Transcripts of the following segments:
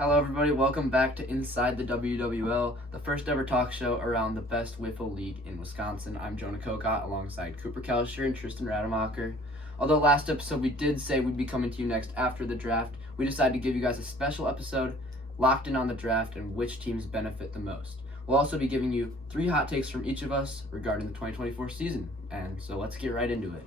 Hello everybody, welcome back to Inside the WWL, the first ever talk show around the best Wiffle League in Wisconsin. I'm Jonah Kokott alongside Kalscheuer and Tristan Rademacher. Although last episode we did say we'd be coming to you next after the draft, we decided to give you guys a special episode locked in on the draft and which teams benefit the most. We'll also be giving you 3 hot takes from each of us regarding the 2024 season, and so let's get right into it.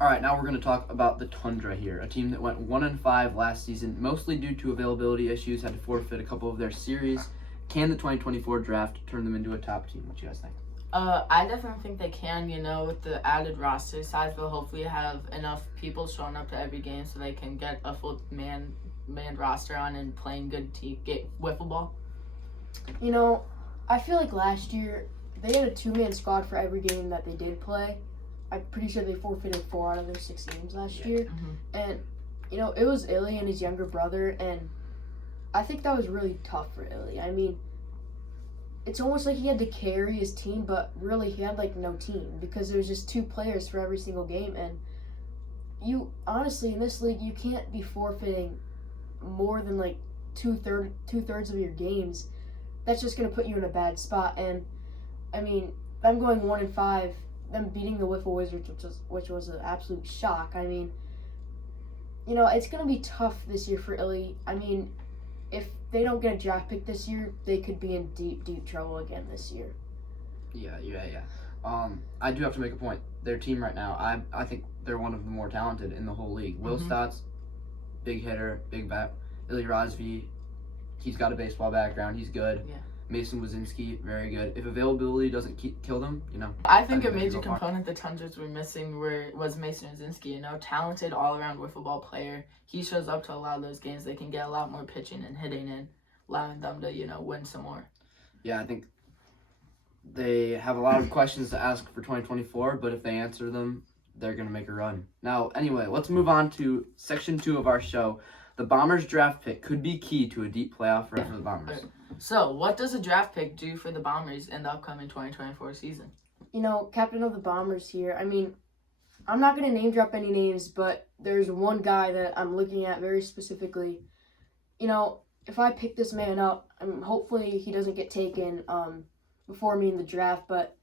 Alright, now we're going to talk about the Tundra here, a team that went 1-5 last season, mostly due to availability issues, had to forfeit a couple of their series. Can the 2024 draft turn them into a top team? What do you guys think? I definitely think they can, with the added roster size. They'll hopefully have enough people showing up to every game so they can get a full manned roster on and playing good wiffle ball. I feel like last year they had a 2-man squad for every game that they did play. I'm pretty sure they forfeited 4 out of their 6 games last year. Mm-hmm. And, it was Illy and his younger brother, and I think that was really tough for Illy. I mean, it's almost like he had to carry his team, but really he had, no team because there was just 2 players for every single game. And honestly, in this league, you can't be forfeiting more than, two-thirds of your games. That's just going to put you in a bad spot. And, I mean, them going 1-5, them beating the Wiffle Wizards, which was an absolute shock. I mean, it's going to be tough this year for Illy. I mean, if they don't get a draft pick this year, they could be in deep, deep trouble again this year. Yeah. I do have to make a point. Their team right now, I think they're one of the more talented in the whole league. Will Stotts, big hitter, big bat. Illy Razvi, he's got a baseball background. He's good. Yeah. Mason Wazinski, very good. If availability doesn't kill them, I think a major component the Tundras were missing was Mason Wazinski. Talented all-around wiffle ball player. He shows up to a lot of those games. They can get a lot more pitching and hitting and allowing them to, win some more. Yeah, I think they have a lot of questions to ask for 2024, but if they answer them, they're going to make a run. Now, anyway, let's move on to Section 2 of our show. The Bombers draft pick could be key to a deep playoff run for the Bombers. So, what does a draft pick do for the Bombers in the upcoming 2024 season? Captain of the Bombers here. I mean, I'm not going to name drop any names, but there's one guy that I'm looking at very specifically. If I pick this man up, hopefully he doesn't get taken before me in the draft, but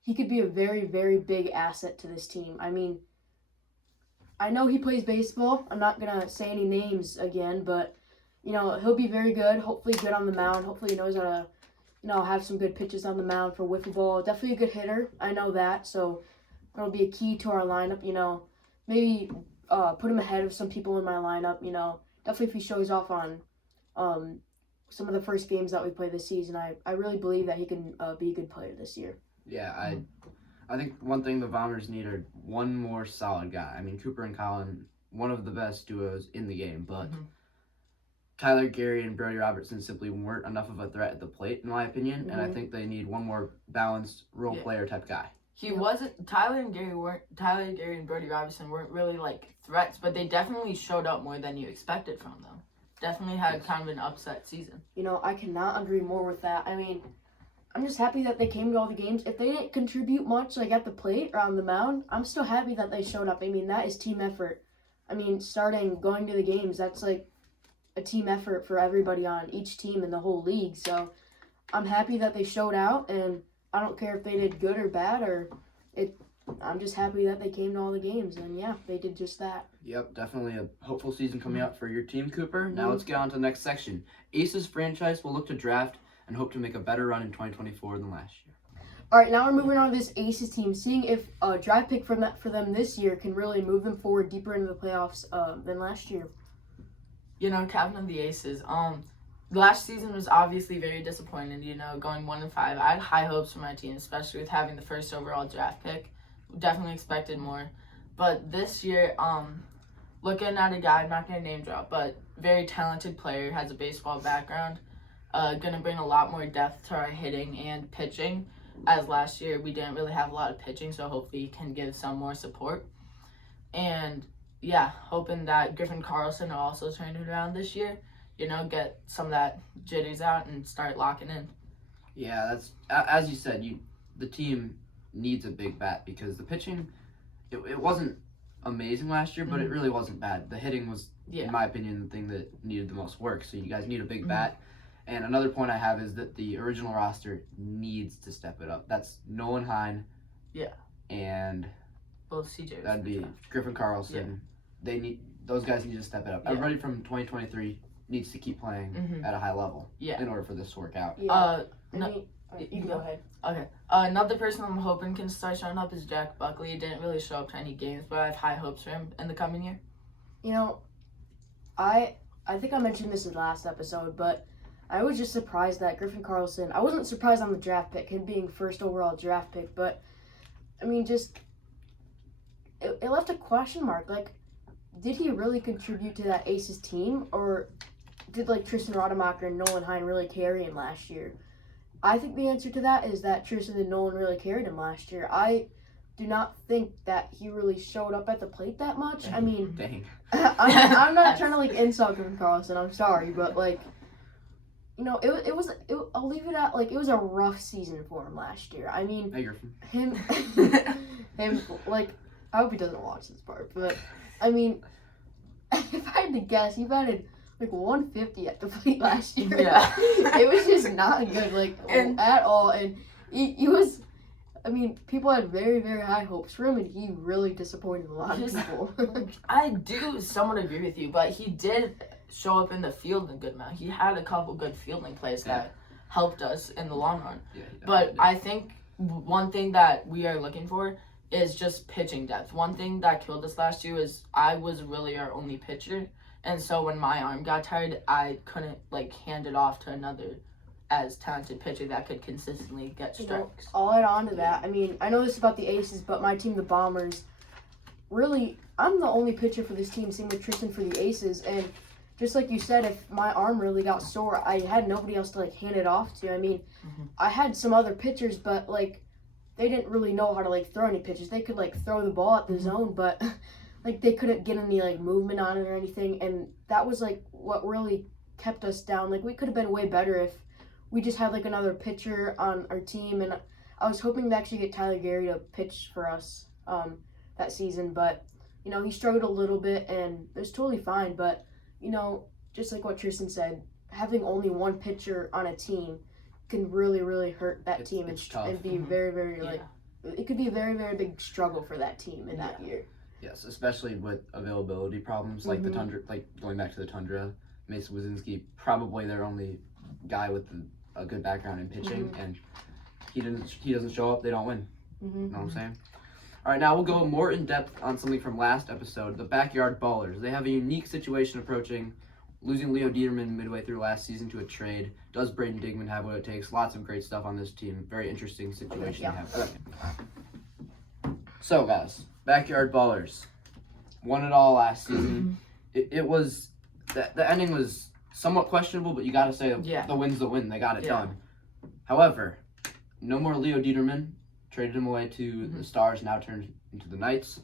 he could be a very, very big asset to this team. I mean, I know he plays baseball. I'm not going to say any names again, but he'll be very good, hopefully good on the mound. Hopefully he knows how to, have some good pitches on the mound for wiffle ball. Definitely a good hitter. I know that. So it'll be a key to our lineup, Maybe put him ahead of some people in my lineup, Definitely if he shows off on some of the first games that we play this season, I really believe that he can be a good player this year. Yeah, I think one thing the Bombers need are one more solid guy. I mean, Cooper and Colin, one of the best duos in the game, but Tyler Gary and Brody Robertson simply weren't enough of a threat at the plate, in my opinion, and I think they need one more balanced role player type guy. Tyler Gary and Brody Robertson weren't really threats, but they definitely showed up more than you expected from them. Definitely had kind of an upset season. I cannot agree more with that. I mean, I'm just happy that they came to all the games. If they didn't contribute much, at the plate or on the mound, I'm still happy that they showed up. I mean, that is team effort. I mean, going to the games, that's a team effort for everybody on each team in the whole league. So I'm happy that they showed out, and I don't care if they did good or bad I'm just happy that they came to all the games, and yeah, they did just that. Yep, definitely a hopeful season coming up for your team, Cooper. Now let's get on to the next section. Aces franchise will look to draft and hope to make a better run in 2024 than last year. All right, now we're moving on to this Aces team, seeing if a draft pick for them this year can really move them forward deeper into the playoffs than last year. Captain of the Aces. Last season was obviously very disappointing, going 1-5. I had high hopes for my team, especially with having the first overall draft pick. Definitely expected more. But this year, looking at a guy, I'm not going to name drop, but very talented player, has a baseball background, going to bring a lot more depth to our hitting and pitching, as last year we didn't really have a lot of pitching, so hopefully he can give some more support. And yeah, hoping that Griffin Carlson will also turn it around this year, get some of that jitters out and start locking in. Yeah, that's, as you said, the team needs a big bat because the pitching, it wasn't amazing last year, but it really wasn't bad. The hitting was in my opinion, the thing that needed the most work. So you guys need a big bat. And another point I have is that the original roster needs to step it up. That's Nolan Hine. Yeah. And both CJs. That'd be Griffin Carlson. Yeah. Those guys need to step it up. Yeah. Everybody from 2023 needs to keep playing at a high level in order for this to work out. Yeah. You can go ahead. Okay. Another person I'm hoping can start showing up is Jack Buckley. He didn't really show up to any games, but I have high hopes for him in the coming year. You know, I think I mentioned this in the last episode, but I was just surprised that Griffin Carlson, I wasn't surprised on the draft pick, him being first overall draft pick, but, I mean, just, it left a question mark. Like, did he really contribute to that Aces team, or did, like, Tristan Rademacher and Nolan Hine really carry him last year? I think the answer to that is that Tristan and Nolan really carried him last year. I do not think that he really showed up at the plate that much. I mean, Dang. I'm not trying to, like, insult Griffin Carlson, I'm sorry, but, like, you know, I'll leave it at, like, it was a rough season for him last year. I mean, him, like, I hope he doesn't watch this part, but, I mean, if I had to guess, he batted, like, 150 at the plate last year. Yeah. It was just not good, like, at all, and he was, I mean, people had very, very high hopes for him, and he really disappointed a lot of people. I do somewhat agree with you, but he did show up in the field in a good amount. He had a couple good fielding plays that helped us in the long run. Yeah, but I think one thing that we are looking for is just pitching depth. One thing that killed us last year is I was really our only pitcher, and so when my arm got tired, I couldn't, like, hand it off to another as talented pitcher that could consistently get strikes. I'll add on to that. I mean, I know this about the Aces, but my team, the Bombers, really, I'm the only pitcher for this team, same with Tristan for the Aces, and just like you said, if my arm really got sore, I had nobody else to, like, hand it off to. I mean, I had some other pitchers, but, like, they didn't really know how to, like, throw any pitches. They could, like, throw the ball at the zone, but, like, they couldn't get any, like, movement on it or anything, and that was, like, what really kept us down. Like, we could have been way better if we just had, like, another pitcher on our team, and I was hoping to actually get Tyler Gary to pitch for us that season, but, you know, he struggled a little bit, and it was totally fine, but, you know, just like what Tristan said, having only one pitcher on a team can really, really hurt that team and be very, very, like, it could be a very, very big struggle for that team in that year. Yes, especially with availability problems, like the Tundra, like going back to the Tundra, Mason Wazinski, probably their only guy with a good background in pitching, and he doesn't show up, they don't win. You know what I'm saying? All right, now we'll go more in depth on something from last episode, the Backyard Ballerz. They have a unique situation approaching, losing Leo Dieterman midway through last season to a trade. Does Braden Digman have what it takes? Lots of great stuff on this team. Very interesting situation they have. So, guys, Backyard Ballerz won it all last season. It was the ending was somewhat questionable, but you got to say the win's the win. They got it done. However, no more Leo Dieterman. Traded him away to the Stars, now turned into the Knights.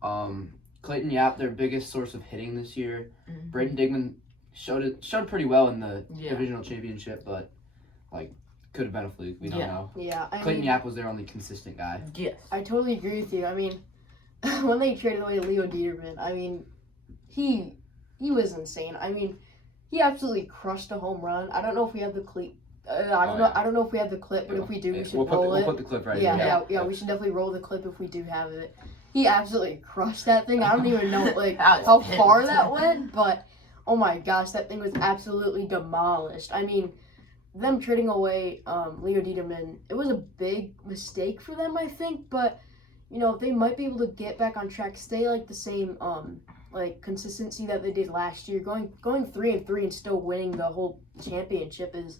Clayton Yap, their biggest source of hitting this year. Braden Digman showed pretty well in the divisional championship, but, like, could have been a fluke. We don't know. Yeah, Clayton Yap was their only consistent guy. Yes. I totally agree with you. I mean, when they traded away Leo Dieterman, I mean, he was insane. I mean, he absolutely crushed a home run. I don't know if we have the clip. I don't know if we have the clip, but if we do, we should roll it. We'll put the clip right here. Yeah, we should definitely roll the clip if we do have it. He absolutely crushed that thing. I don't even know, like, how far that went, but, oh my gosh, that thing was absolutely demolished. I mean, them trading away Leo Dieterman, it was a big mistake for them, I think, but, you know, they might be able to get back on track, stay, like, the same, like, consistency that they did last year. Going 3-3 and still winning the whole championship is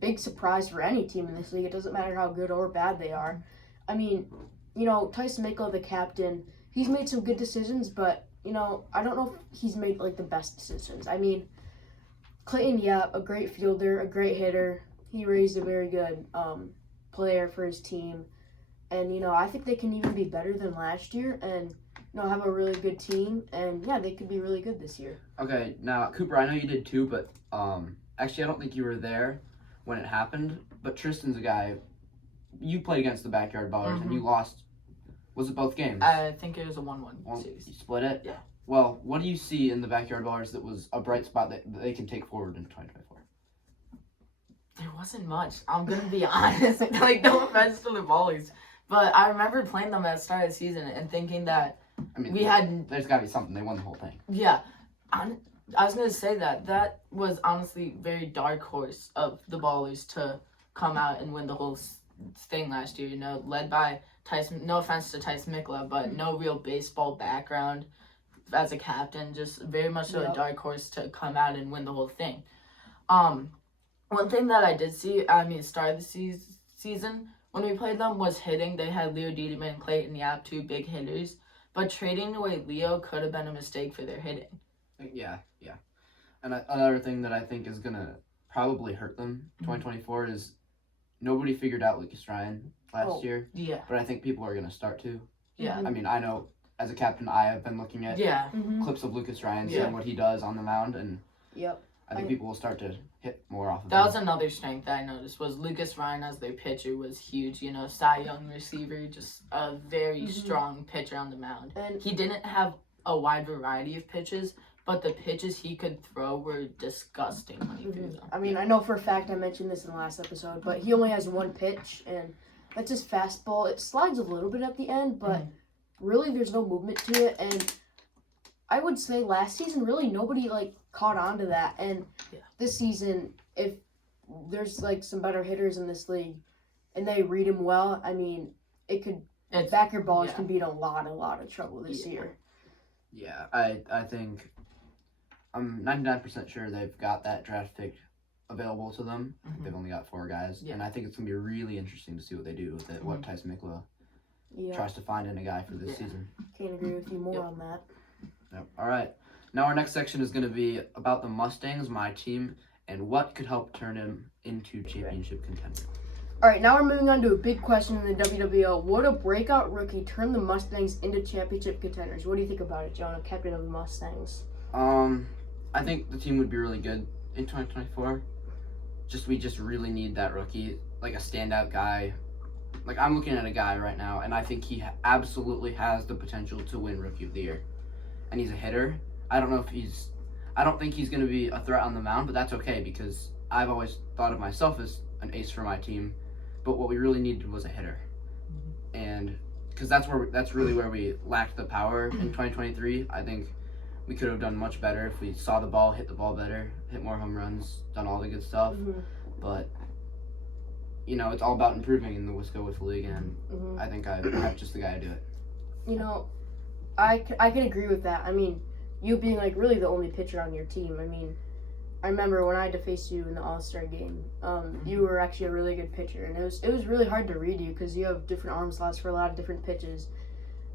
big surprise for any team in this league. It doesn't matter how good or bad they are. I mean, you know, Tyson Mako, the captain, he's made some good decisions, but, you know, I don't know if he's made, like, the best decisions. I mean, Clayton Yap, a great fielder, a great hitter. He raised a very good player for his team. And, you know, I think they can even be better than last year and, you know, have a really good team. And, yeah, they could be really good this year. Okay, now, Cooper, I know you did too, but actually I don't think you were there when it happened, but Tristan's a guy, you played against the Backyard Ballerz and you lost Was it both games? I think it was a 1-1 Well, series. you split it? Yeah. Well, what do you see in the Backyard Ballerz that was a bright spot that they can take forward in 2024? There wasn't much. I'm gonna be honest. Like, no offense to the Ballerz, but I remember playing them at the start of the season and thinking that I mean, there's got to be something. They won the whole thing. yeah. I was gonna say that was honestly very dark horse of the Ballerz to come out and win the whole thing last year. You know, led by Tyson. No offense to Tyson Mikla, but no real baseball background as a captain. Just very much so a dark horse to come out and win the whole thing. One thing that I did see, start of the season when we played them was hitting. They had Leo Diedemann and Clayton Yap, 2 big hitters, but trading away Leo could have been a mistake for their hitting. Yeah. And another thing that I think is going to probably hurt them 2024 is nobody figured out Lucas Ryan last year. Yeah. But I think people are going to start to. Yeah. I mean, I know as a captain, I have been looking at clips of Lucas Ryan, seeing what he does on the mound, and I think people will start to hit more off of That him. was another strength that I noticed was Lucas Ryan as their pitcher was huge. You know, Cy Young receiver, just a very strong pitcher on the mound. And He didn't have a wide variety of pitches, but the pitches he could throw were disgusting when he threw them. I mean, I know for a fact I mentioned this in the last episode, but he only has one pitch, and that's his fastball. It slides a little bit at the end, but really there's no movement to it. And I would say last season, really nobody caught on to that. And this season, if there's some better hitters in this league, and they read him well, I mean, Backyard Ballerz can beat a lot of trouble this year. Yeah, I think I'm 99% sure they've got that draft pick available to them. I think they've only got 4 guys, and I think it's going to be really interesting to see what they do with it, what Tyson Mikla tries to find in a guy for this season. Can't agree with you more on that. Yep. All right. Now our next section is going to be about the Mustangs, my team, and what could help turn him into championship contender. All right, now we're moving on to a big question in the WWL. Would a breakout rookie turn the Mustangs into championship contenders? What do you think about it, Jonah, captain of the Mustangs? I think the team would be really good in 2024. We just really need that rookie, like a standout guy. Like, I'm looking at a guy right now, and I think he absolutely has the potential to win Rookie of the Year. And he's a hitter. I don't think he's going to be a threat on the mound, but that's okay because I've always thought of myself as an ace for my team. But what we really needed was a hitter. And because that's really where we lacked the power in 2023. I think we could have done much better if we saw the ball, hit the ball better, hit more home runs, done all the good stuff. But you know, it's all about improving in the Wiffle League, and I think I'm just the guy to do it. You know, I can agree with that. I mean, you being really the only pitcher on your team. I mean, I remember when I had to face you in the All-Star game. You were actually a really good pitcher, and it was really hard to read you because you have different arm slots for a lot of different pitches,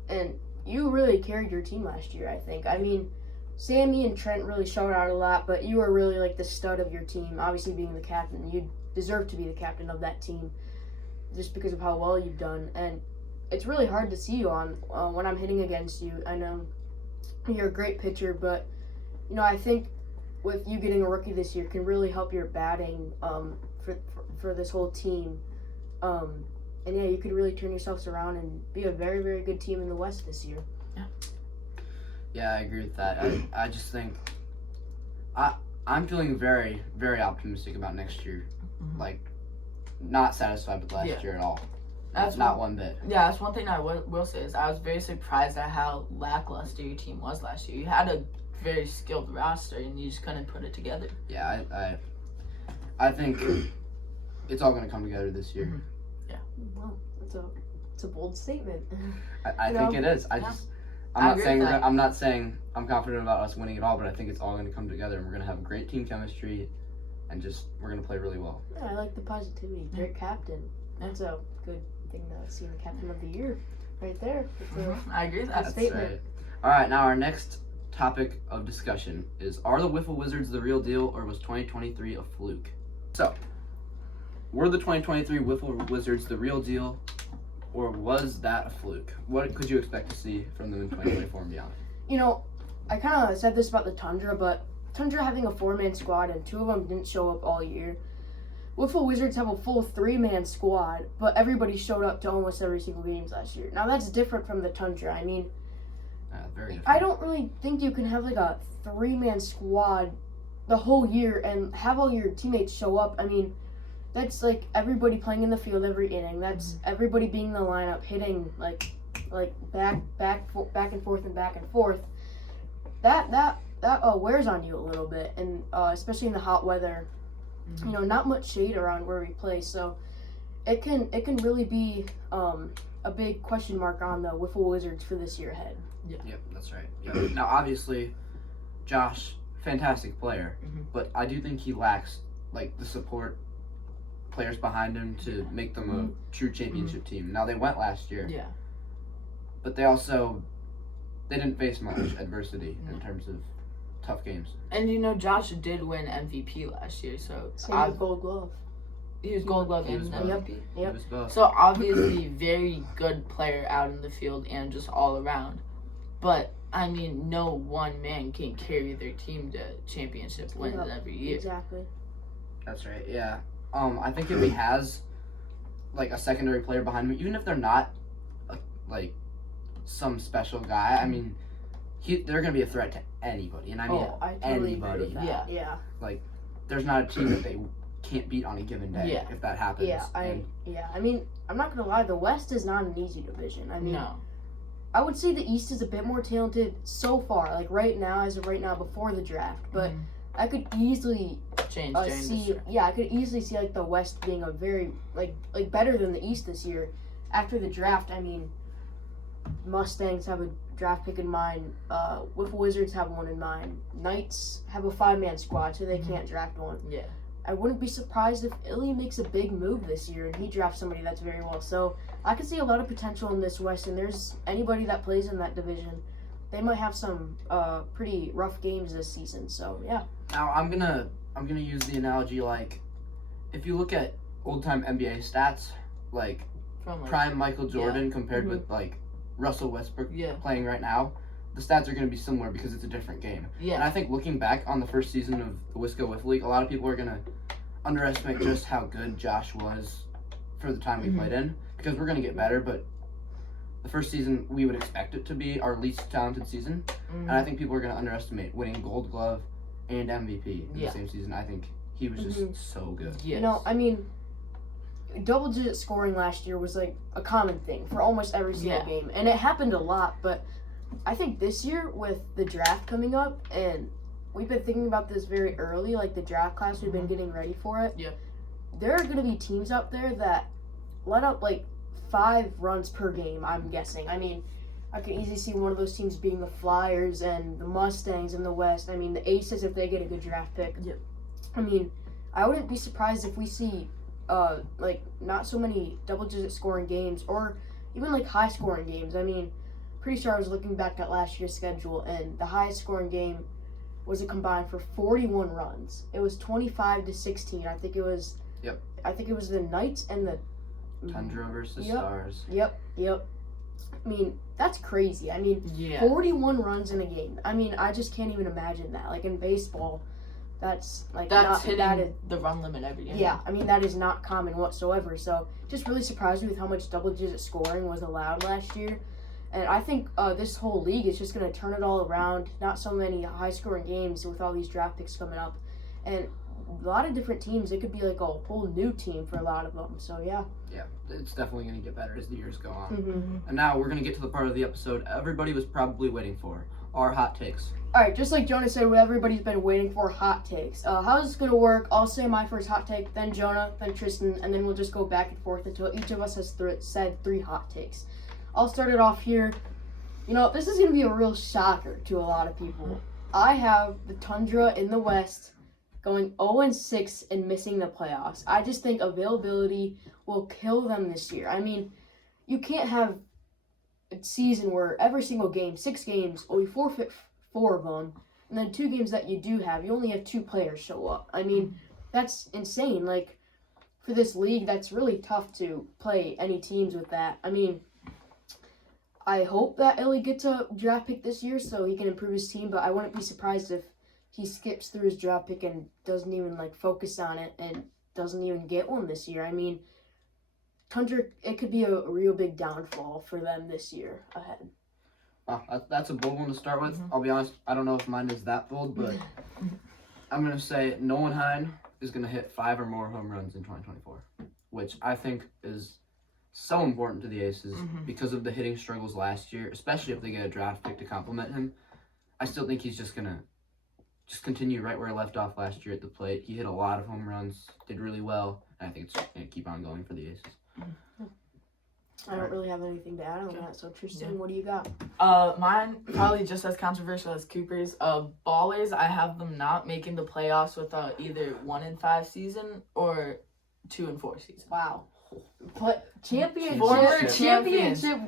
and you really carried your team last year. I think. I mean, Sammy and Trent really showed out a lot, but you were really the stud of your team. Obviously, being the captain, you deserve to be the captain of that team, just because of how well you've done. And it's really hard to see you on when I'm hitting against you. I know you're a great pitcher, but you know, I think with you getting a rookie this year can really help your batting for this whole team. And yeah, you could really turn yourselves around and be a very, very good team in the West this year. Yeah, I agree with that. I just think I'm feeling very, very optimistic about next year. Like, not satisfied with last year at all. That's not one bit. Yeah, that's one thing I will say is I was very surprised at how lackluster your team was last year. You had a very skilled roster and you just couldn't put it together. Yeah, I think it's all going to come together this year. Yeah. Well, it's a bold statement. I think it is. I'm not saying I'm confident about us winning it all, but I think it's all going to come together and we're going to have great team chemistry and we're going to play really well. Yeah, I like the positivity. Great captain. That's a good thing to see in the captain of the year right there. I agree with that statement. Right. All right, now our next topic of discussion is, are the Wiffle Wizards the real deal, or was 2023 a fluke? So, were the 2023 Wiffle Wizards the real deal, or was that a fluke? What could you expect to see from them in 2024 and beyond? You know, I kind of said this about the Tundra, but Tundra having a 4-man squad and 2 of them didn't show up all year Wiffle Wizards have a full 3-man squad, but everybody showed up to almost every single game last year. Now that's different from the Tundra. I mean, Very different. I don't really think you can have like a 3-man squad the whole year and have all your teammates show up. I mean, that's like everybody playing in the field every inning. That's everybody being in the lineup, hitting like back and forth. That wears on you a little bit, and especially in the hot weather. You know, not much shade around where we play, so it can really be a big question mark on the Wiffle Wizards for this year ahead. Yep, that's right. Yep. Now, obviously, Josh, fantastic player, but I do think he lacks like the support players behind him to make them a true championship team. Now they went last year, but they didn't face much adversity in terms of tough games. And you know, Josh did win MVP last year, so Same with Gold Glove. he was Gold Glove He and was both. MVP. He was both. So obviously, very good player out in the field and just all around. But I mean, no one man can carry their team to championship wins every year. Exactly. That's right. Yeah. I think if he has like a secondary player behind him, even if they're not like some special guy, I mean, they're gonna be a threat to anybody, and I mean I totally anybody. agree with that. Yeah. There's not a team that they can't beat on a given day if that happens. Yeah. I mean, I'm not gonna lie. The West is not an easy division. I mean, No. I would say the East is a bit more talented so far. Like right now, as of right now, before the draft, but I could easily Change during this year. I could easily see like the West being a very like better than the East this year. After the draft, I mean, Mustangs have a draft pick in mind. Wiffle Wizards have one in mind. Knights have a 5-man squad, so they can't draft one. Yeah. I wouldn't be surprised if Illy makes a big move this year and he drafts somebody that's very well. So I can see a lot of potential in this West, and there's anybody that plays in that division. They might have some pretty rough games this season. So yeah. Now I'm gonna use the analogy like, if you look at old time NBA stats, like From prime Michael Jordan compared with like Russell Westbrook Yeah. playing right now, the stats are going to be similar because it's a different game. Yeah. And I think looking back on the first season of the Wisco Wiffle League, a lot of people are going to underestimate just how good Josh was for the time we played in, because we're going to get better, but the first season we would expect it to be our least talented season. And I think people are going to underestimate winning Gold Glove and MVP in the same season. I think he was just so good. Yes. You know, I mean, double-digit scoring last year was like a common thing for almost every single game, and it happened a lot. But I think this year with the draft coming up, and we've been thinking about this very early, like the draft class, we've been getting ready for it. Yeah. There are going to be teams out there that let up like 5 runs per game, I'm guessing. I mean, I could easily see one of those teams being the Flyers and the Mustangs in the West. I mean, the Aces if they get a good draft pick. Yeah. I mean, I wouldn't be surprised if we see like not so many double-digit scoring games, or even like high-scoring games. I mean, pretty sure I was looking back at last year's schedule, and the highest scoring game was a combined for 41 runs. It was 25-16. I think it was. Yep. I think it was the Knights and the Tundra versus Stars. Yep. I mean, that's crazy. I mean, 41 runs in a game. I mean, I just can't even imagine that. Like in baseball, that's like hitting the run limit every game. Yeah, I mean, that is not common whatsoever. So just really surprised me with how much double-digit scoring was allowed last year. And I think this whole league is just going to turn it all around. Not so many high-scoring games with all these draft picks coming up. And a lot of different teams. It could be like a whole new team for a lot of them. So, yeah. Yeah, it's definitely going to get better as the years go on. Mm-hmm. And now we're going to get to the part of the episode everybody was probably waiting for, our hot takes. All right, just like Jonah said, what everybody's been waiting for, hot takes. How's this going to work? I'll say my first hot take, then Jonah, then Tristan, and then we'll just go back and forth until each of us has said 3 hot takes. I'll start it off here. You know, this is going to be a real shocker to a lot of people. I have the Tundra in the West going 0-6 and missing the playoffs. I just think availability will kill them this year. I mean, you can't have a season where every single game, 6 games, we forfeit 4 of them, and then 2 games that you do have, you only have 2 players show up. I mean, that's insane. Like, for this league, that's really tough to play any teams with that. I mean, I hope that Ellie gets a draft pick this year so he can improve his team, but I wouldn't be surprised if he skips through his draft pick and doesn't even, like, focus on it and doesn't even get one this year. I mean, Tundra, it could be a real big downfall for them this year ahead. Wow, that's a bold one to start with. I'll be honest, I don't know if mine is that bold, but I'm going to say Nolan Hine is going to hit 5 or more home runs in 2024, which I think is so important to the Aces because of the hitting struggles last year, especially if they get a draft pick to complement him. I still think he's just going to continue right where he left off last year at the plate. He hit a lot of home runs, did really well, and I think it's going to keep on going for the Aces. I don't really have anything to add on that. So, Tristan, what do you got? Mine probably just as controversial as Cooper's. Ballerz, I have them not making the playoffs with either 1-5 season or 2-4 season. Wow. But championship Former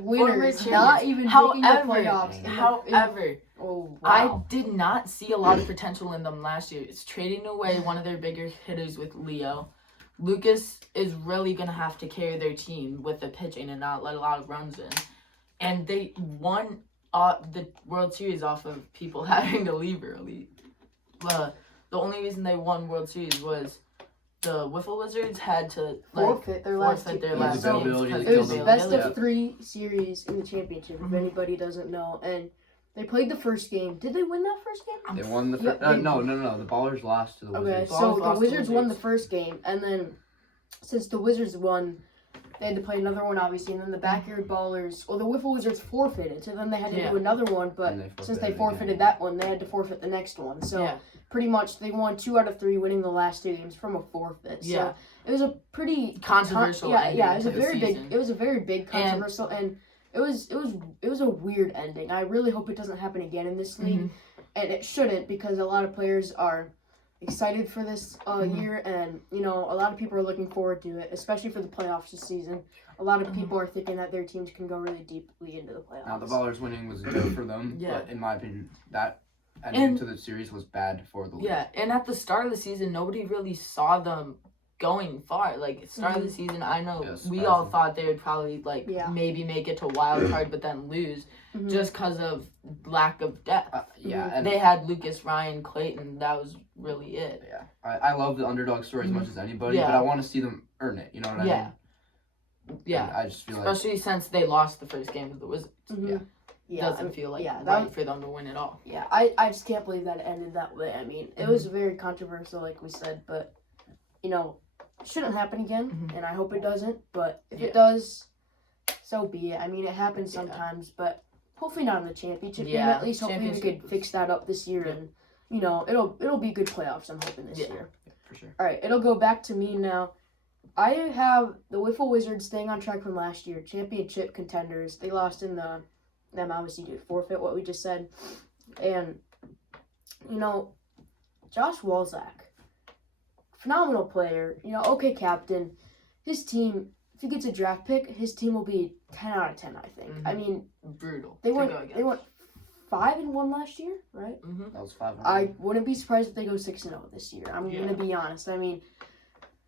winners not even making the playoffs. However, wow. I did not see a lot of potential in them last year. It's trading away one of their bigger hitters with Leo. Lucas is really going to have to carry their team with the pitching and not let a lot of runs in. And they won the World Series off of people having to leave early. The only reason they won World Series was the Wiffle Wizards had to forfeit their last games. It was best of 3 series in the championship, if anybody doesn't know. And they played the first game. Did they win that first game? They won the first. No. The Ballers lost to the Wizards. Okay, so the Wizards won the first game, and then since the Wizards won, they had to play another one, obviously, and then the Backyard Ballerz, the Wiffle Wizards forfeited, so then they had to do another one, but since they forfeited that one, they had to forfeit the next one. So pretty much they won 2 out of 3, winning the last 2 games from a forfeit. So it was a pretty controversial. It was a very big. It was a very big controversial and. It was a weird ending. I really hope it doesn't happen again in this league, and it shouldn't because a lot of players are excited for this year, and a lot of people are looking forward to it, especially for the playoffs this season. A lot of people are thinking that their teams can go really deeply into the playoffs. Now the Ballers winning was good for them, but in my opinion, that ending to the series was bad for the league. Yeah, and at the start of the season, nobody really saw them going far. Like, start of the season, I know we all thought they would probably maybe make it to wild card but then lose just because of lack of depth. And they had Lucas, Ryan, Clayton. That was really it. I love the underdog story as much as anybody, but I want to see them earn it. You know what I mean? Yeah, I just feel especially since they lost the first game to the Wizards. Doesn't feel like right for them to win it all. Yeah, I just can't believe that it ended that way. I mean, it was very controversial, like we said, but shouldn't happen again, and I hope it doesn't, but if it does, so be it. I mean, it happens sometimes, but hopefully not in the championship game. At least hopefully we could fix that up this year, and it'll be good playoffs, I'm hoping this year. Yeah, for sure. All right, it'll go back to me now. I have the Wiffle Wizards staying on track from last year, championship contenders. They lost in them obviously did forfeit what we just said, and Josh Walzak, phenomenal player, okay captain. His team, if he gets a draft pick, his team will be 10 out of 10, I think. I mean, brutal. They went 5-1 last year, right? That was 5-1. I wouldn't be surprised if they go 6-0 this year. I'm gonna be honest. I mean,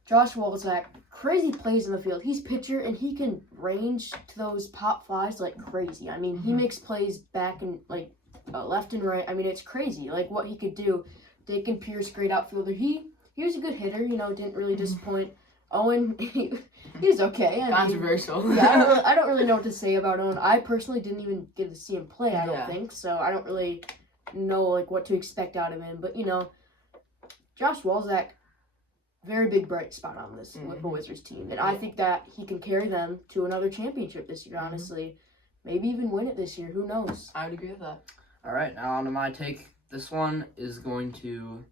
Josh Walzak, crazy plays in the field. He's pitcher and he can range to those pop flies like crazy. I mean, he makes plays back and left and right. I mean, it's crazy like what he could do. Dakin Pierce, great outfielder. He was a good hitter, didn't really disappoint. Owen, he was okay. I mean, controversial. I don't really know what to say about Owen. I personally didn't even get to see him play, I don't think, so I don't really know what to expect out of him. But Josh Walzak, very big bright spot on this Wiffle Wizards team, and I think that he can carry them to another championship this year. Honestly, maybe even win it this year. Who knows? I would agree with that. All right, now on to my take. This one is going to.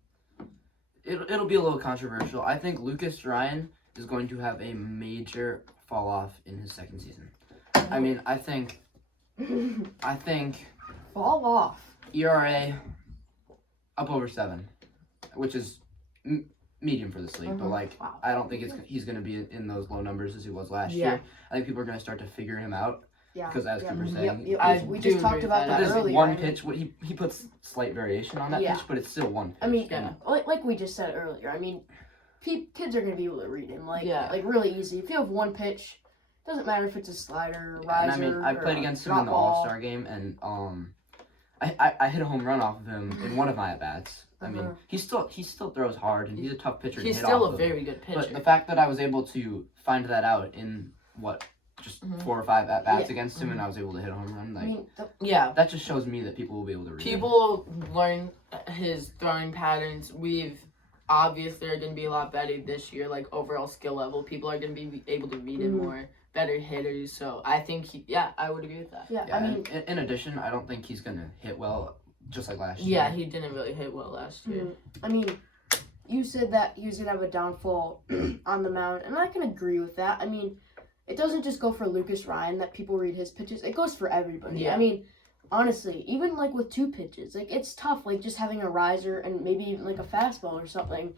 It'll be a little controversial. I think Lucas Ryan is going to have a major fall off in his second season. I mean, I think fall off. ERA up over 7, which is medium for this league. But I don't think he's going to be in those low numbers as he was last year. I think people are going to start to figure him out. Yeah. Because as Cooper's saying, we just talked about that earlier. One pitch, he puts slight variation on that pitch, but it's still one pitch. I mean, like we just said earlier, I mean, kids are going to be able to read him, like really easy. If you have one pitch, doesn't matter if it's a slider, riser, I played against him in the All-Star game, and I hit a home run off of him in one of my at bats. I mean, Uh-huh. he still throws hard, and he's a tough pitcher. He's to hit still off a of. very good pitcher. But the fact that I was able to find that out in just 4 or 5 at bats against him, and I was able to hit a home run, I mean, that just shows me that people will be able to read. People learn his throwing patterns. We've obviously are going to be a lot better this year, like overall skill level. People are going to be able to read it more, better hitters. So I think, I would agree with that. yeah, Yeah, I mean, in addition, I don't think he's going to hit well just like last year. Yeah, he didn't really hit well last year. I mean, you said that he was going to have a downfall on the mound, and I can agree with that. I mean, it doesn't just go for Lucas Ryan that people read his pitches. It goes for everybody. Yeah. I mean, honestly, even like with 2 pitches, like it's tough, like just having a riser and maybe even like a fastball or something.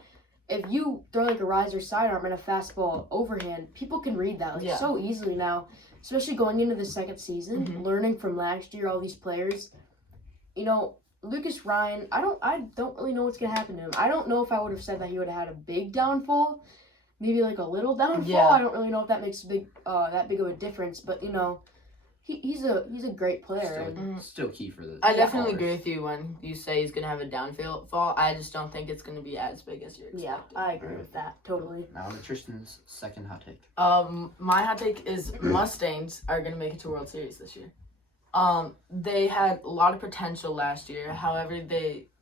If you throw like a riser sidearm and a fastball overhand, people can read that like so easily now, especially going into the second season, learning from last year, all these players. You know, Lucas Ryan, I don't really know what's gonna happen to him. I don't know if I would have said that he would have had a big downfall. Maybe like a little downfall. Yeah. I don't really know if that makes that big of a difference, but you know, he's a great player. Still key for the. I definitely agree with you when you say he's gonna have a downfall. I just don't think it's gonna be as big as you're expecting. Yeah, I agree with that totally. Now to Tristan's second hot take. My hot take is Mustangs are gonna make it to World Series this year. They had a lot of potential last year. However,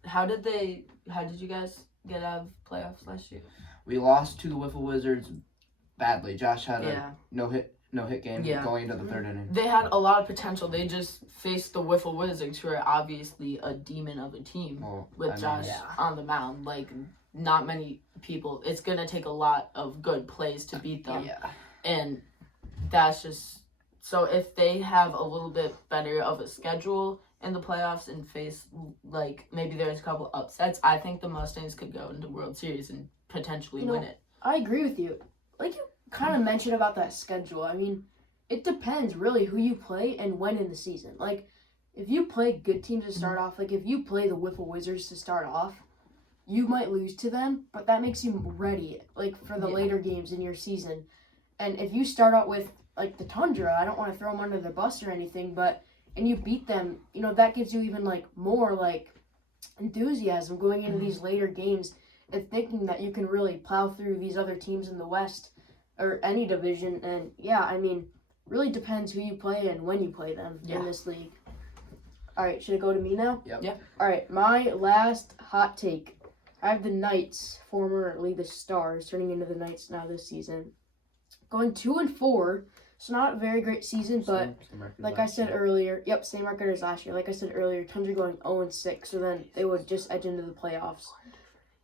how did you guys get out of playoffs last year? We lost to the Wiffle Wizards badly. Josh had a no hit game going into the 3rd inning. They had a lot of potential. They just faced the Wiffle Wizards, who are obviously a demon of a team with Josh on the mound. Like, not many people. It's gonna take a lot of good plays to beat them. Yeah. And that's just so if they have a little bit better of a schedule in the playoffs and face like maybe there's a couple upsets, I think the Mustangs could go into World Series and potentially win it. I agree with you. Like you kind of mentioned about that schedule. I mean, it depends really who you play and when in the season. Like, if you play good teams to start off, like if you play the Wiffle Wizards to start off, you might lose to them, but that makes you ready, like, for the later games in your season. And if you start out with, like, the Tundra, I don't want to throw them under the bus or anything, and you beat them, you know, that gives you even, like, more, like, enthusiasm going into these later games and thinking that you can really plow through these other teams in the West or any division. And, yeah, I mean, really depends who you play and when you play them in this league. All right, should it go to me now? Yep. Yeah. All right, my last hot take. I have the Knights, formerly the Stars, turning into the Knights now this season. Going 2-4, so not a very great season, but like I said earlier, same record as last year. Like I said earlier, Tundra going 0-6, so then they would just edge into the playoffs.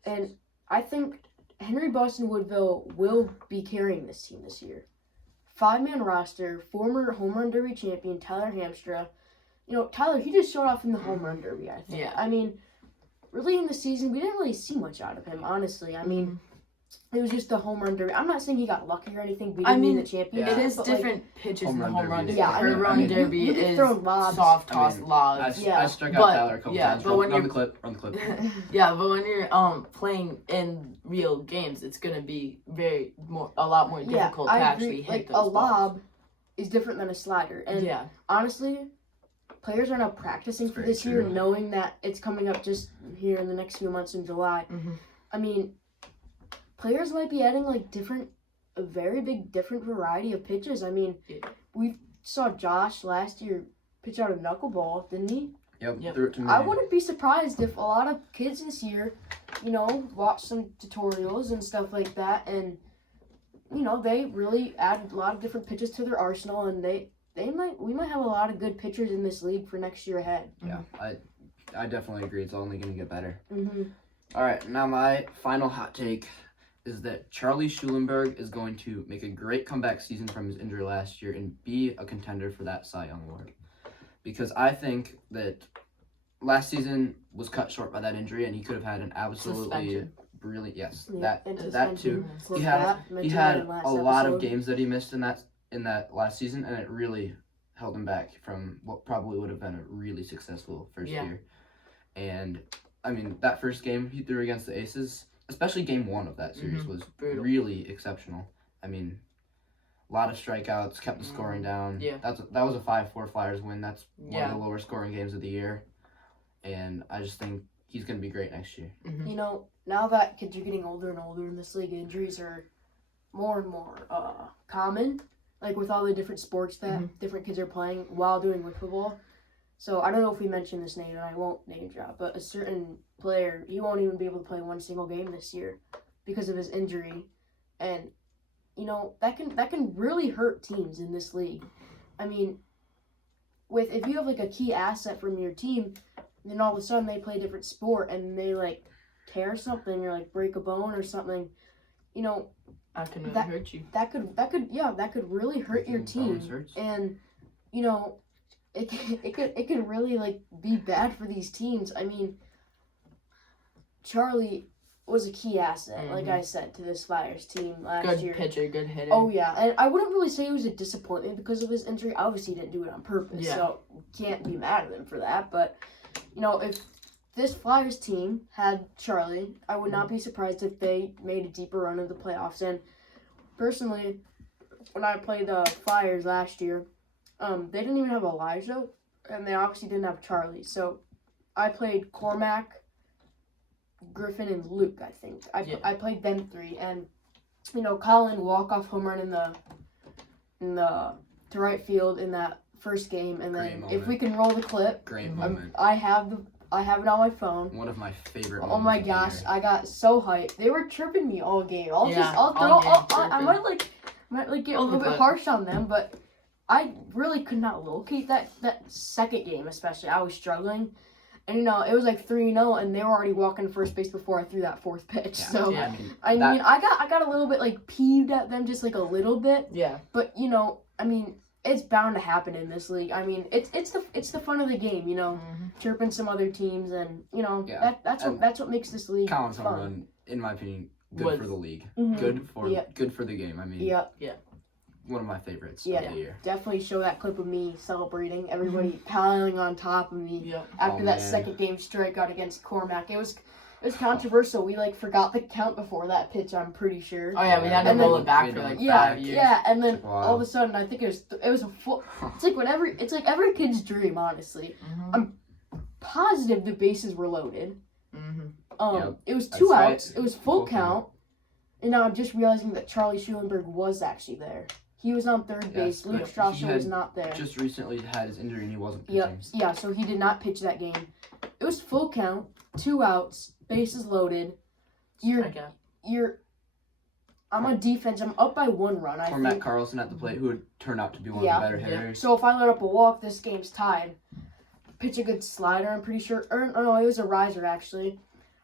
And I think Henry Boston Woodville will be carrying this team this year. 5-man roster, former home run derby champion Tyler Hamstra. You know, Tyler, he just showed off in the home run derby, I think. Yeah. I mean, really in the season, we didn't really see much out of him, honestly. I mean, it was just the home run derby. I'm not saying he got lucky or anything. We didn't win the championship. It is but, different pitches in the home run derby. Yeah, I mean, run derby you is throw lobs. soft toss lobs. I struck out Tyler a couple times. But when run you're the clip, run the clip. Yeah, but when you're playing in real games, it's gonna be a lot more difficult to actually hit like those a balls. lob is different than a slider, and honestly, players are now practicing for this year, knowing that it's coming up just here in the next few months in July. I mean, players might be adding like a very big different variety of pitches. I mean, we saw Josh last year pitch out a knuckleball, didn't he? Yep. Threw it to me. I wouldn't be surprised if a lot of kids this year, you know, watch some tutorials and stuff like that, and you know, they really add a lot of different pitches to their arsenal, and we might have a lot of good pitchers in this league for next year ahead. Yeah, I definitely agree. It's only going to get better. Mhm. All right, now my final hot take is that Charlie Schulenberg is going to make a great comeback season from his injury last year and be a contender for that Cy Young Award. Because I think that last season was cut short by that injury, and he could have had an absolutely brilliant. Yes, that too. He had a lot of games that he missed in that last season, and it really held him back from what probably would have been a really successful first year. And I mean, that first game he threw against the Aces, especially game 1 of that series, was really exceptional. I mean, a lot of strikeouts, kept the scoring down. Yeah. That was a 5-4 Flyers win. That's one of the lower scoring games of the year. and I just think he's going to be great next year. Mm-hmm. You know, now that kids are getting older and older in this league, injuries are more and more common. Like with all the different sports that different kids are playing while doing wiffle ball. So I don't know if we mentioned this name, and I won't name drop, but a certain player, he won't even be able to play one single game this year because of his injury, and you know that can really hurt teams in this league. I mean, if you have like a key asset from your team, then all of a sudden they play a different sport and they like tear something or like break a bone or something, you know. That can really hurt you. That could really hurt your team, and you know, it could really like be bad for these teams. I mean, Charlie was a key asset, like I said, to this Flyers team last year. Good pitcher, good hitter. Oh yeah, and I wouldn't really say he was a disappointment because of his injury. Obviously, he didn't do it on purpose, so can't be mad at him for that. But you know, if this Flyers team had Charlie, I would not be surprised if they made a deeper run of the playoffs. And personally, when I played the Flyers last year, they didn't even have Elijah, and they obviously didn't have Charlie. So I played Cormac, Griffin, and Luke, I think. I played them three, and you know, Colin walk-off home run in the to right field in that first game, and then if we can roll the clip, great moment. I have it on my phone. One of my favorite Oh my gosh, I got so hyped. They were chirping me all game. I might get a little bit harsh on them, but I really could not locate that second game especially. I was struggling. And you know, it was like 3-0 and they were already walking to first base before I threw that fourth pitch. I got a little bit like peeved at them, just like a little bit. Yeah. But you know, I mean, it's bound to happen in this league. I mean, it's the fun of the game, you know, chirping some other teams, and you know that's what makes this league Colin's fun. home run, in my opinion, good for the league, good for the game. I mean, one of my favorites of the year. Definitely show that clip of me celebrating, everybody piling on top of me after that second game strikeout against Cormac. It was controversial. We like forgot the count before that pitch, I'm pretty sure. Oh yeah, we had to roll it back for like 5 years. Yeah, and then all of a sudden I think it was a full. It's like every kid's dream, honestly. I'm positive the bases were loaded. It was 2 outs. It was full count. And now I'm just realizing that Charlie Schulenberg was actually there. He was on third base. Luke Strasser was not there. Just recently had his injury and he wasn't pitching. Yeah, so he did not pitch that game. It was full count, 2 outs, bases loaded. I'm on defense. I'm up by 1 run. I Matt think. Carlson at the plate, who would turn out to be one of the better hitters. So if I let up a walk, this game's tied. Pitch a good slider, I'm pretty sure. No, it was a riser actually.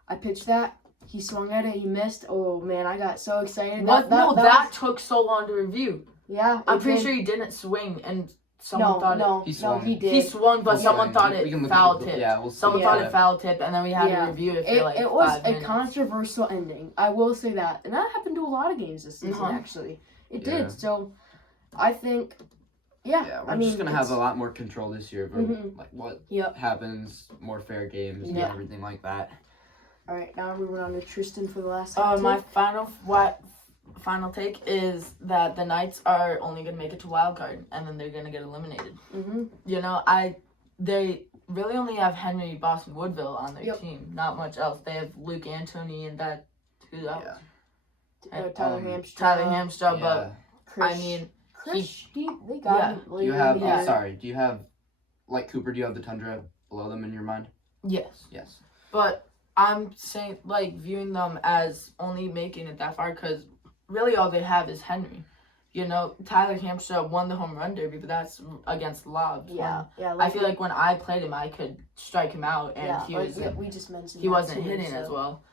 I pitched that. He swung at it. He missed. Oh man, I got so excited. That took so long to review. Yeah, I'm pretty sure he didn't swing, and someone thought he did. He swung, but someone thought it foul tip. Someone thought it foul tip, and then we had to review it for it was a controversial ending. I will say that, and that happened to a lot of games this season. Actually, it did. So, I think, we're just gonna have a lot more control this year over like what happens, more fair games, and everything like that. All right, now moving on to Tristan for the last. My final take is that the Knights are only gonna make it to wild card, and then they're gonna get eliminated. You know, they really only have Henry, Boston, Woodville on their team. Not much else. They have Luke Antony and that. Who's else? Tyler Hamstra. Tyler Hamstra, but Chris, I mean, they got him. Do you have? Sorry. Do you have, like Cooper? Do you have the Tundra below them in your mind? Yes. Yes. But I'm saying, like, viewing them as only making it that far because really all they have is Henry. You know, Tyler Hamstra won the home run derby, but that's against lobs. I feel like when I played him, I could strike him out, and we just mentioned he wasn't hitting as well.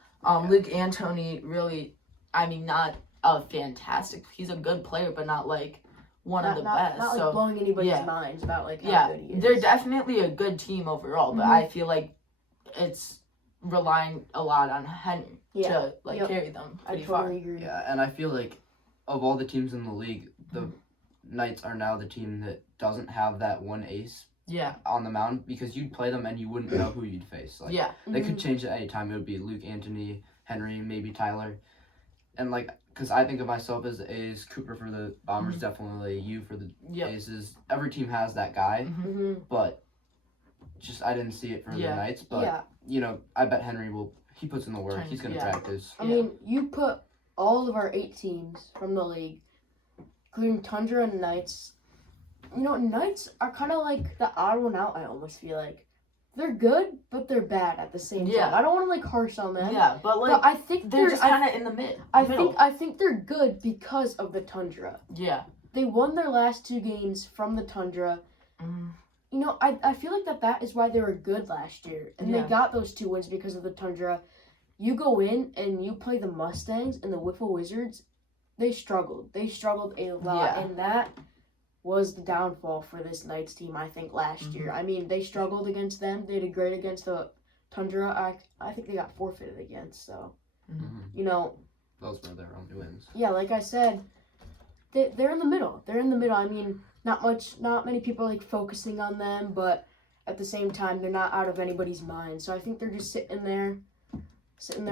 Luke Antony really, I mean, not a fantastic. He's a good player, but not like one of the best. Not like blowing anybody's minds about like how good he is. They're definitely a good team overall, but I feel like it's relying a lot on Henry to carry them pretty far. I totally agree. Yeah, and I feel like of all the teams in the league, the Knights are now the team that doesn't have that one ace on the mound, because you'd play them and you wouldn't know who you'd face. Like, they could change at any time. It would be Luke Antony, Henry, maybe Tyler. And like, because I think of myself as A's, Cooper for the Bombers, definitely you for the Aces. Every team has that guy, but just I didn't see it for the Yeah. Knights, but Yeah. you know, I bet Henry he puts in the work. He's going to Yeah. practice. I mean, you put all of our 8 teams from the league, including Tundra and Knights. You know, Knights are kind of like the odd one out, I almost feel like. They're good, but they're bad at the same time. I don't want to, like, harsh on them. Yeah, but But I think they're just kind of in the middle. I think they're good because of the Tundra. Yeah. They won their last 2 games from the Tundra. You know, I feel like that is why they were good last year. And they got those 2 wins because of the Tundra. You go in and you play the Mustangs and the Wiffle Wizards, they struggled. They struggled a lot. Yeah. And that was the downfall for this Knights team, I think, last year. I mean, they struggled against them. They did great against the Tundra. I think they got forfeited against. So, you know. Those were their only wins. Yeah, like I said, they're in the middle. They're in the middle. I mean, not many people are, like, focusing on them, but at the same time, they're not out of anybody's mind. So I think they're just sitting there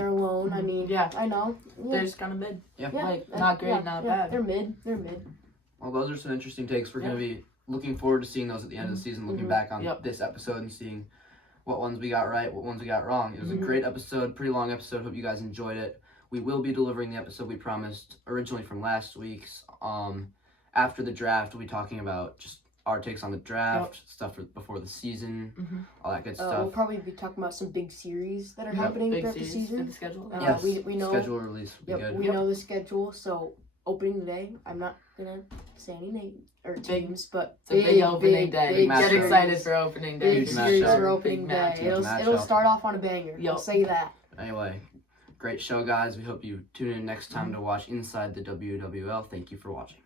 alone. I mean, I know. Yeah. They're just kind of mid. Yeah. Like, not great, not bad. They're mid. Well, those are some interesting takes. We're going to be looking forward to seeing those at the end of the season, looking back on this episode and seeing what ones we got right, what ones we got wrong. It was a great episode, pretty long episode. Hope you guys enjoyed it. We will be delivering the episode we promised originally from last week's. After the draft, we'll be talking about just our takes on the draft, stuff before the season, all that good stuff. We'll probably be talking about some big series that are happening throughout the season. For the schedule. Yes, we know schedule release will be good. We know the schedule, so opening day, I'm not gonna say any names or teams, but it's a big opening day. Get Get series. excited for opening day. Big series for opening day. It'll start off on a banger. I'll say that. Anyway, great show, guys. We hope you tune in next time to watch Inside the WWL. Thank you for watching.